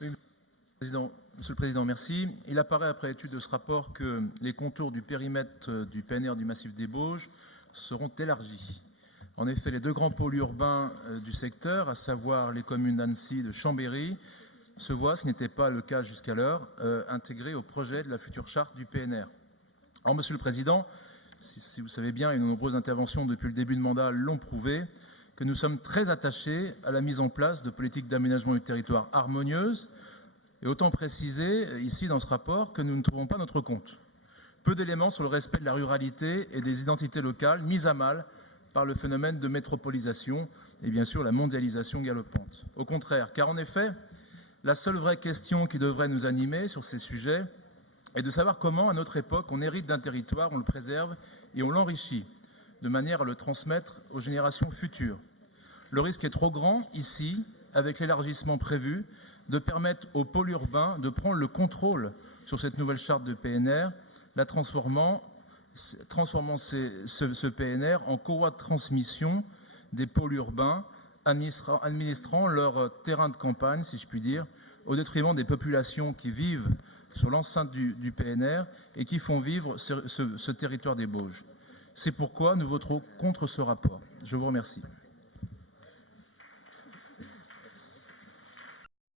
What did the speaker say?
Oui, Monsieur le Président, merci. Il apparaît après étude de ce rapport que les contours du périmètre du PNR du massif des Bauges seront élargis. En effet, les deux grands pôles urbains du secteur, à savoir les communes d'Annecy et de Chambéry, se voient, ce qui n'était pas le cas jusqu'alors, intégrés au projet de la future charte du PNR. Alors, Monsieur le Président, si vous savez bien, et nos nombreuses interventions depuis le début de mandat l'ont prouvé, que nous sommes très attachés à la mise en place de politiques d'aménagement du territoire harmonieuses. Et autant préciser ici dans ce rapport que nous ne trouvons pas notre compte. Peu d'éléments sur le respect de la ruralité et des identités locales mises à mal par le phénomène de métropolisation et bien sûr la mondialisation galopante. Au contraire, car en effet, la seule vraie question qui devrait nous animer sur ces sujets est de savoir comment, à notre époque, on hérite d'un territoire, on le préserve et on l'enrichit, de manière à le transmettre aux générations futures. Le risque est trop grand, ici, avec l'élargissement prévu, de permettre aux pôles urbains de prendre le contrôle sur cette nouvelle charte de PNR, la transformant ce PNR en courroie de transmission des pôles urbains, administrant leur terrain de campagne, si je puis dire, au détriment des populations qui vivent sur l'enceinte du PNR et qui font vivre ce territoire des Bauges. C'est pourquoi nous voterons contre ce rapport. Je vous remercie.